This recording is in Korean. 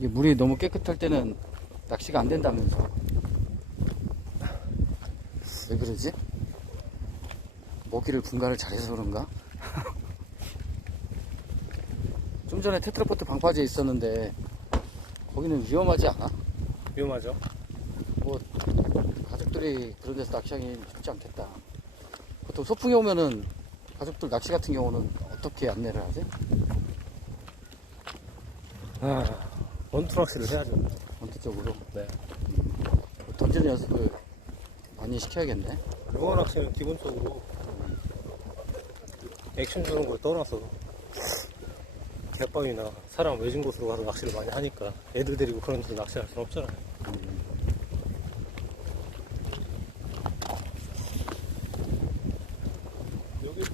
이게 물이 너무 깨끗할 때는 낚시가 안 된다면서. 왜 그러지? 먹이를 분갈을 잘해서 그런가? 좀 전에 테트라포트 방파제 있었는데 거기는 위험하지 않아? 위험하죠. 뭐 가족들이 그런 데서 낚시하기 쉽지 않겠다. 보통 소풍이 오면은 가족들 낚시 같은 경우는 어떻게 안내를 하지? 아, 원투락시를 해야죠. 본격적으로 네. 던지는 연습을 많이 시켜야겠네. 영어 낚시는 기본적으로 액션 주는 걸 떠나서 갯바위나 사람 외진 곳으로 가서 낚시를 많이 하니까 애들 데리고 그런 데서 낚시할 수는 없잖아요. 여기